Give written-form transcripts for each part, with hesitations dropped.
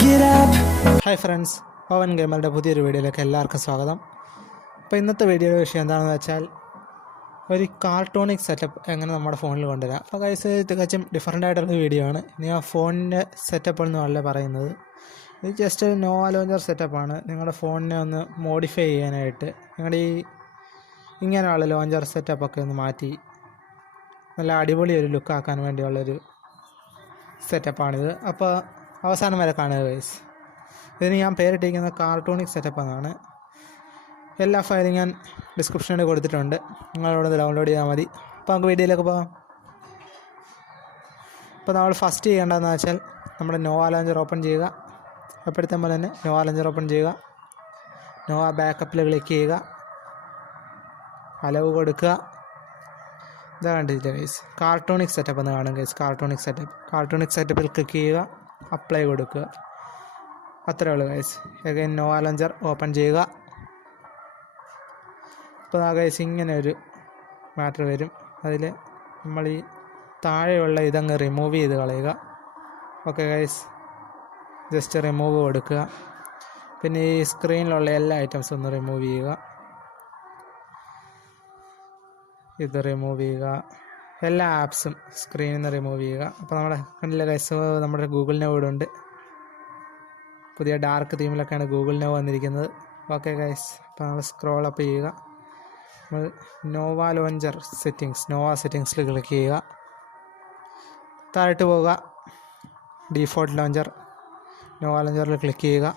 Hi friends, പവൻ ഗെയിമറുടെ പുതിയൊരു വീഡിയോയിലേക്ക് എല്ലാവർക്കും സ്വാഗതം. അപ്പോൾ ഇന്നത്തെ വീഡിയോയുടെ വിഷയം എന്താണെന്ന് വെച്ചാൽ ഒരു കാർട്ടൂണിക് സെറ്റപ്പ് എങ്ങനെ നമ്മുടെ ഫോണിൽ കൊണ്ടുവരാം. അപ്പോൾ ഗൈസ് തികച്ചും ഡിഫറൻ്റ് ആയിട്ടുള്ള വീഡിയോ ആണ്. ഇനി ആ ഫോണിൻ്റെ സെറ്റപ്പ് ഒന്നുമല്ല പറയുന്നത്, ഇത് ജസ്റ്റ് ഒരു നോവ ലോഞ്ചർ സെറ്റപ്പാണ്. നിങ്ങളുടെ ഫോണിനെ ഒന്ന് മോഡിഫൈ ചെയ്യാനായിട്ട് നിങ്ങളുടെ ഈ ഇങ്ങനെയുള്ള ലോഞ്ചർ സെറ്റപ്പൊക്കെ ഒന്ന് മാറ്റി നല്ല അടിപൊളി ഒരു ലുക്കാക്കാൻ വേണ്ടിയുള്ളൊരു സെറ്റപ്പാണിത്. അപ്പോൾ അവസാനം വരെ കാണുക ഗൈസ്. ഇതിന് ഞാൻ പേരിട്ടിരിക്കുന്നത് കാർട്ടൂണിക് സെറ്റപ്പ് എന്നാണ്. എല്ലാ ഫയലും ഞാൻ ഡിസ്ക്രിപ്ഷനിൽ കൊടുത്തിട്ടുണ്ട്, നിങ്ങളവിടെ ഡൗൺലോഡ് ചെയ്താൽ മതി. അപ്പോൾ നമുക്ക് വീഡിയോയിലേക്ക് പോകാം. അപ്പോൾ നമ്മൾ ഫസ്റ്റ് ചെയ്യേണ്ടതെന്ന് വെച്ചാൽ നമ്മുടെ നോവ ലോഞ്ചർ ഓപ്പൺ ചെയ്യുക. എപ്പോഴത്തെ പോലെ തന്നെ നോവ ലോഞ്ചർ ഓപ്പൺ ചെയ്യുക. നോവ ബാക്കപ്പിൽ ക്ലിക്ക് ചെയ്യുക, അലവ് കൊടുക്കുക. ഇതാ കണ്ടില്ല ഗൈസ്, കാർട്ടൂണിക് സെറ്റപ്പ് എന്ന് കാണും ഗൈസ്. കാർട്ടൂണിക് സെറ്റപ്പിൽ ക്ലിക്ക് ചെയ്യുക, അപ്ലൈ കൊടുക്കുക. അത്രേ ഉള്ളൂ guys. Again Nova launcher open ചെയ്യുക. ഇപ്പോൾ ഗൈസ് ഇങ്ങനെ ഒരു മാറ്റർ വരും. അതിൽ നമ്മൾ ഈ താഴെയുള്ള ഇതങ്ങ് റിമൂവ് ചെയ്ത് കളയുക. ഓക്കെ ഗൈസ്, ജസ്റ്റ് റിമൂവ് കൊടുക്കുക. പിന്നെ ഈ സ്ക്രീനിലുള്ള എല്ലാ ഐറ്റംസും ഒന്ന് റിമൂവ് ചെയ്യുക. ഇത് റിമൂവ് ചെയ്യുക. എല്ലാ ആപ്സും സ്ക്രീനിൽ നിന്ന് റിമൂവ് ചെയ്യുക. അപ്പോൾ നമ്മുടെ കണ്ടില്ല ഗൈസ്, നമ്മുടെ ഗൂഗിൾ നോ ഇവിടെ ഉണ്ട്. പുതിയ ഡാർക്ക് തീമിലൊക്കെയാണ് ഗൂഗിൾ നോ വന്നിരിക്കുന്നത്. ഓക്കെ ഗൈസ്, അപ്പോൾ നമ്മൾ സ്ക്രോൾ അപ്പ് ചെയ്യുക. നമ്മൾ നോവ ലോഞ്ചർ നോവ സെറ്റിങ്സിൽ ക്ലിക്ക് ചെയ്യുക. താഴോട്ട് പോവുക, ഡീഫോൾട്ട് ലോഞ്ചർ നോവ ലോഞ്ചറിൽ ക്ലിക്ക് ചെയ്യുക.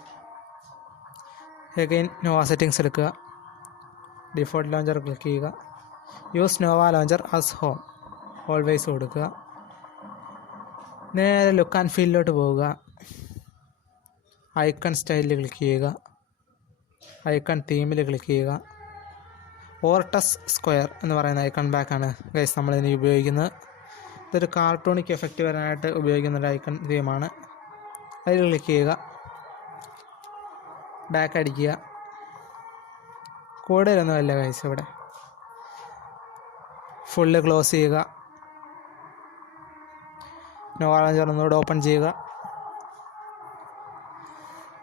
അഗൈൻ നോവ സെറ്റിങ്സ് എടുക്കുക, ഡീഫോൾട്ട് ലോഞ്ചർ ക്ലിക്ക് ചെയ്യുക. Use Nova launcher as home always കൊടുക്കുക. നേരെ ലുക്ക് ആൻഡ് ഫീലിലോട്ട് പോവുക. ഐക്കൺ സ്റ്റൈലിൽ ക്ലിക്ക് ചെയ്യുക. ഐക്കൺ തീമിൽ ക്ലിക്ക് ചെയ്യുക. ഓർട്ടസ് സ്ക്വയർ എന്ന് പറയുന്ന ഐക്കൺ ബാക്കാണ് ഗൈസ് നമ്മളിതിന് ഉപയോഗിക്കുന്നത്. ഇതൊരു കാർട്ടൂണിക് എഫക്റ്റ് വരാനായിട്ട് ഉപയോഗിക്കുന്ന ഒരു ഐക്കൺ തീമാണ്. അതിൽ ക്ലിക്ക് ചെയ്യുക, ബാക്ക് അടിക്കുക. കൂടുതലൊന്നുമല്ല ഗൈസ്, ഇവിടെ ഫുള്ള് ക്ലോസ് ചെയ്യുക. നോവ ലോഞ്ചർ ഒന്നുകൂടെ ഓപ്പൺ ചെയ്യുക.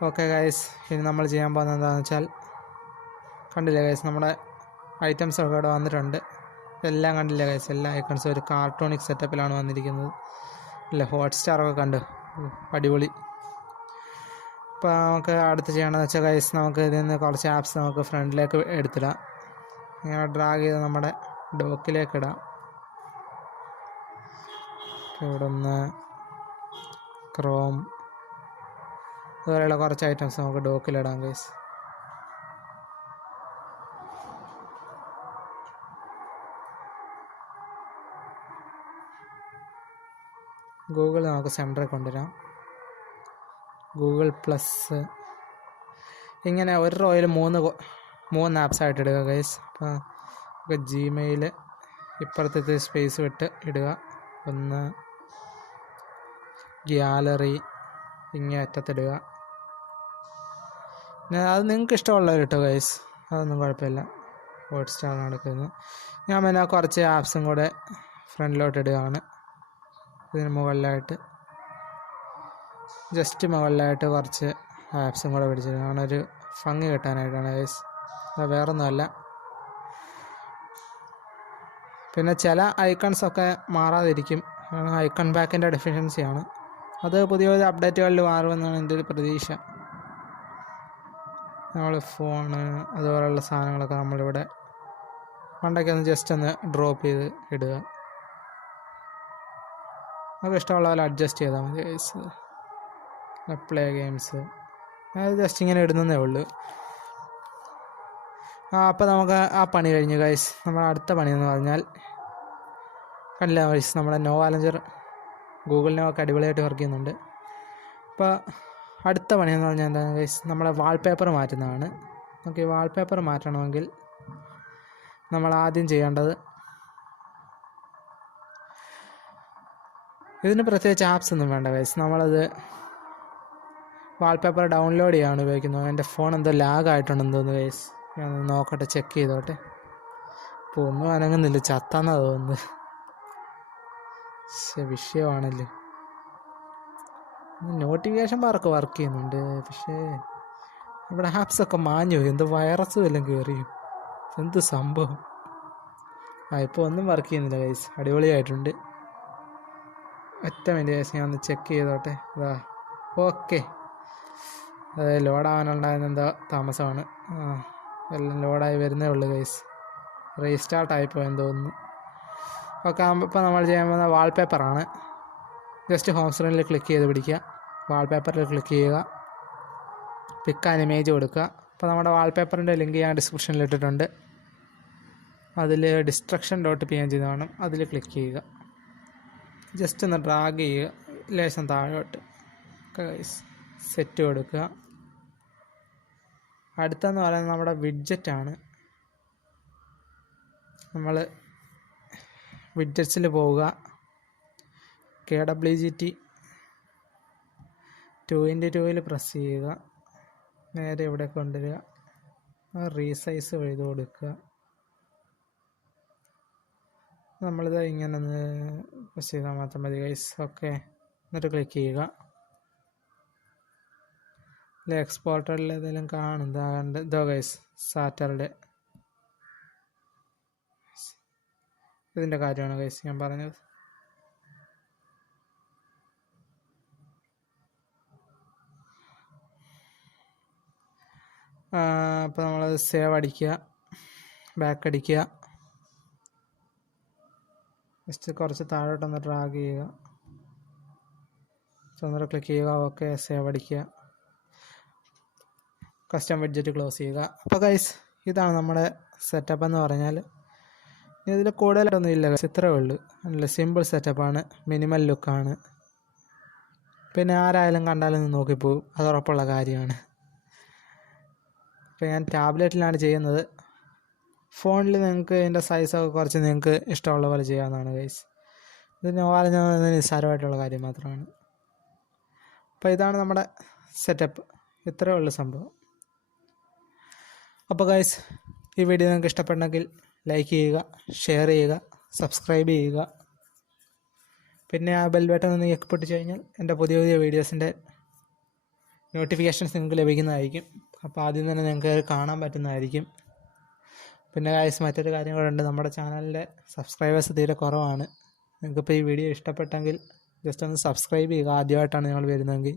ഓക്കെ ഗൈസ്, ഇനി നമ്മൾ ചെയ്യാൻ പോകുന്നത് എന്താണെന്ന് വെച്ചാൽ കണ്ടില്ല ഗൈസ്, നമ്മുടെ ഐറ്റംസ് ഒക്കെ ഇവിടെ വന്നിട്ടുണ്ട്. എല്ലാം കണ്ടില്ല ഗൈസ്, എല്ലാ ഐക്കൺസും ഒരു കാർട്ടൂണിക് സെറ്റപ്പിലാണ് വന്നിരിക്കുന്നത്. അല്ലേ, ഹോട്ട്സ്റ്റാറൊക്കെ കണ്ട് അടിപൊളി. ഇപ്പോൾ നമുക്ക് അടുത്ത് ചെയ്യേണ്ടതെന്ന് വെച്ചാൽ ഗൈസ്, നമുക്ക് ഇതിൽ നിന്ന് കുറച്ച് ആപ്സ് നമുക്ക് ഫ്രണ്ടിലേക്ക് എടുത്തിടാം. ഇങ്ങനെ ഡ്രാഗ് ചെയ്ത് നമ്മുടെ ഡോക്കിലേക്ക് ഇടാം. ഇവിടെ ഒന്ന് ക്രോം അതുപോലെയുള്ള കുറച്ച് ഐറ്റംസ് നമുക്ക് ഡോക്കിലിടാം ഗൈസ്. ഗൂഗിൾ നമുക്ക് സെൻറ്ററിൽ കൊണ്ടുവരാം. ഗൂഗിൾ പ്ലസ് ഇങ്ങനെ ഒരു റോയിൽ മൂന്ന് ആപ്സായിട്ട് ഇടുക ഗൈസ്. അപ്പോൾ ജിമെയിൽ ഇപ്പുറത്തെ സ്പേസ് വിട്ട് ഇടുക. ഒന്ന് ഗ്യാലറി ഇങ്ങനെ അറ്റത്തിടുക. പിന്നെ അത് നിങ്ങൾക്ക് ഇഷ്ടമുള്ളവർ ഇട്ടോ ഗൈസ്, അതൊന്നും കുഴപ്പമില്ല. ഹോട്ട്സ്റ്റാർ നടക്കുന്നത് ഞാൻ പിന്നെ കുറച്ച് ആപ്സും കൂടെ ഫ്രണ്ടിലോട്ട് ഇടുകയാണ്. ഇതിന് മുകളിലായിട്ട് ജസ്റ്റ് മുകളിലായിട്ട് കുറച്ച് ആപ്സും കൂടെ പിടിച്ചിടുകയാണ്, ഒരു ഭംഗി കിട്ടാനായിട്ടാണ് ഗൈസ്, അത് വേറൊന്നുമല്ല. പിന്നെ ചില ഐക്കൺസൊക്കെ മാറാതിരിക്കും, ഐക്കൺ ബാക്കിൻ്റെ ഡെഫിഷ്യൻസിയാണ്. അത് പുതിയ അപ്ഡേറ്റുകളിൽ മാറുമെന്നാണ് എൻ്റെ ഒരു പ്രതീക്ഷ. നമ്മൾ ഫോണ് അതുപോലെയുള്ള സാധനങ്ങളൊക്കെ നമ്മളിവിടെ പണ്ടൊക്കെ ഒന്ന് ജസ്റ്റ് ഒന്ന് ഡ്രോപ്പ് ചെയ്ത് ഇടുക. നമുക്ക് ഇഷ്ടമുള്ള പോലെ അഡ്ജസ്റ്റ് ചെയ്താൽ മതി ഗൈസ്. പ്ലേ ഗെയിംസ് അത് ജസ്റ്റ് ഇങ്ങനെ ഇടുന്നതേ ഉള്ളൂ. അപ്പോൾ നമുക്ക് ആ പണി കഴിഞ്ഞു ഗൈസ്. നമ്മൾ അടുത്ത പണി എന്ന് പറഞ്ഞാൽ കണ്ടില്ല ഗൈസ്, നമ്മുടെ നോവ ലോഞ്ചർ ഗൂഗിൾ നോവൊക്കെ അടിപൊളിയായിട്ട് വർക്ക് ചെയ്യുന്നുണ്ട്. അപ്പോൾ അടുത്ത പണിയെന്ന് പറഞ്ഞാൽ എന്താണ് ഗൈസ്, നമ്മളെ വാൾപേപ്പർ മാറ്റുന്നതാണ്. നമുക്ക് ഈ വാൾപേപ്പർ മാറ്റണമെങ്കിൽ നമ്മൾ ആദ്യം ചെയ്യേണ്ടത്, ഇതിന് പ്രത്യേകിച്ച് ആപ്സ് ഒന്നും വേണ്ട ഗൈസ്, നമ്മളത് വാൾപേപ്പർ ഡൗൺലോഡ് ചെയ്യാനാണ് ഉപയോഗിക്കുന്നത്. എൻ്റെ ഫോൺ എന്തോ ലാഗായിട്ടുണ്ടെന്ന് തോന്നുന്നു ഗൈസ്, ഞാൻ നോക്കട്ടെ, ചെക്ക് ചെയ്തോട്ടെ. ഇപ്പോൾ ഒന്നും അനങ്ങുന്നില്ല, ചത്താന്നാ തോന്നുന്നത്. വിഷയമാണല്ലോ. നോട്ടിഫിക്കേഷൻ ബാറൊക്കെ വർക്ക് ചെയ്യുന്നുണ്ട്, പക്ഷേ ഇവിടെ ആപ്സൊക്കെ മാഞ്ഞു പോയി. എന്തോ വൈറസും എല്ലാം കയറിയും, എന്ത് സംഭവം. ഇപ്പോൾ ഒന്നും വർക്ക് ചെയ്യുന്നില്ല ഗൈസ്. അടിപൊളിയായിട്ടുണ്ട്. ഒറ്റ മിനിറ്റ് ഗൈസ്, ഞാൻ ഒന്ന് ചെക്ക് ചെയ്തോട്ടെ. അതാ ഓക്കെ. അത് ലോഡാവാനുണ്ടായിരുന്ന എന്തോ താമസമാണ്. എല്ലാം ലോഡായി വരുന്നേ ഉള്ളൂ ഗൈസ്. റീസ്റ്റാർട്ടായിപ്പോയെന്ന് തോന്നുന്നു. ഓക്കെ, ഇപ്പോൾ നമ്മൾ ചെയ്യാൻ പോകുന്ന വാൾപേപ്പറാണ്. ജസ്റ്റ് ഹോം സ്ക്രീനിൽ ക്ലിക്ക് ചെയ്ത് പിടിക്കുക. വാൾപേപ്പറിൽ ക്ലിക്ക് ചെയ്യുക. പിക്ക് ആൻഡ് ഇമേജ് കൊടുക്കുക. അപ്പോൾ നമ്മുടെ വാൾപേപ്പറിൻ്റെ ലിങ്ക് ഞാൻ ഡിസ്ക്രിപ്ഷനിൽ ഇട്ടിട്ടുണ്ട്. അതിൽ destruction.png കാണും, അതിൽ ക്ലിക്ക് ചെയ്യുക. ജസ്റ്റ് ഒന്ന് ഡ്രാഗ് ചെയ്യുക ലേശം താഴോട്ട്. സെറ്റ് കൊടുക്കുക. അടുത്തെന്ന് പറയുന്നത് നമ്മുടെ വിഡ്ജറ്റാണ്. നമ്മൾ വിഡ്ജറ്റ്സിൽ പോവുക. KWGT 2x2 പ്രസ് ചെയ്യുക. നേരെ ഇവിടെ കൊണ്ടുവരിക. റീസൈസ് ചെയ്ത് കൊടുക്കുക. നമ്മളിത് ഇങ്ങനെ ഒന്ന് പ്രസ് ചെയ്താൽ മാത്രം മതി ഗൈസ്. ഓക്കെ, എന്നിട്ട് ക്ലിക്ക് ചെയ്യുക. എക്സ്പോർട്ടറിൽ ഏതെങ്കിലും കാണും. ഇതോ ഗൈസ്, സാറ്റർഡേ. ഇതിൻ്റെ കാര്യമാണ് ഗൈസ് ഞാൻ പറഞ്ഞത്. അപ്പോൾ നമ്മളത് സേവ് അടിക്കുക, ബാക്ക് അടിക്കുക. ജസ്റ്റ് കുറച്ച് താഴോട്ടൊന്ന് ഡ്രാഗ് ചെയ്യുക. ഒന്നുകൂടെ ക്ലിക്ക് ചെയ്യുക. ഓക്കെ, സേവ് അടിക്കുക. കസ്റ്റം വിഡ്ജറ്റ് ക്ലോസ് ചെയ്യുക. അപ്പോൾ ഗൈസ്, ഇതാണ് നമ്മുടെ സെറ്റപ്പ് എന്ന് പറഞ്ഞാൽ. ഇതിൽ കൂടുതലായിട്ടൊന്നും ഇല്ല ഗൈസ്, ഇത്രയേ ഉള്ളൂ. നല്ല സിമ്പിൾ സെറ്റപ്പാണ്, മിനിമൽ ലുക്കാണ്. പിന്നെ ആരായാലും കണ്ടാലും നോക്കിപ്പോവും, അത് ഉറപ്പുള്ള കാര്യമാണ്. ഇപ്പോൾ ഞാൻ ടാബ്ലറ്റിലാണ് ചെയ്യുന്നത്. ഫോണിൽ നിങ്ങൾക്ക് ഇതിൻ്റെ സൈസൊക്കെ കുറച്ച് നിങ്ങൾക്ക് ഇഷ്ടമുള്ള പോലെ ചെയ്യാവുന്നതാണ് ഗൈസ്. ഇത് നോവാലും നിസ്സാരമായിട്ടുള്ള കാര്യം മാത്രമാണ്. അപ്പോൾ ഇതാണ് നമ്മുടെ സെറ്റപ്പ്, ഇത്രയേ ഉള്ളൂ സംഭവം. അപ്പോൾ ഗൈസ്, ഈ വീഡിയോ നിങ്ങൾക്ക് ഇഷ്ടപ്പെട്ടെങ്കിൽ ലൈക്ക് ചെയ്യുക, ഷെയർ ചെയ്യുക, സബ്സ്ക്രൈബ് ചെയ്യുക. പിന്നെ ആ ബെൽ ബട്ടൺ ഒന്ന് ഞെക്കിപ്പൊട്ടിച്ച് കഴിഞ്ഞാൽ എൻ്റെ പുതിയ പുതിയ വീഡിയോസിൻ്റെ നോട്ടിഫിക്കേഷൻസ് നിങ്ങൾക്ക് ലഭിക്കുന്നതായിരിക്കും. അപ്പോൾ ആദ്യം തന്നെ നിങ്ങൾക്ക് കാണാൻ പറ്റുന്നതായിരിക്കും. പിന്നെ ഗൈസ്, മറ്റൊരു കാര്യം കൂടെ ഉണ്ട്. നമ്മുടെ ചാനലിൻ്റെ സബ്സ്ക്രൈബേഴ്സ് തീരെ കുറവാണ്. നിങ്ങൾക്കിപ്പോൾ ഈ വീഡിയോ ഇഷ്ടപ്പെട്ടെങ്കിൽ ജസ്റ്റ് ഒന്ന് സബ്സ്ക്രൈബ് ചെയ്യുക, ആദ്യമായിട്ടാണ് നിങ്ങൾ വരുന്നതെങ്കിൽ.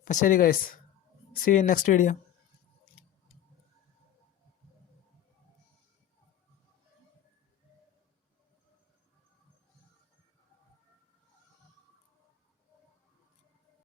അപ്പോൾ ശരി guys, see you in next video.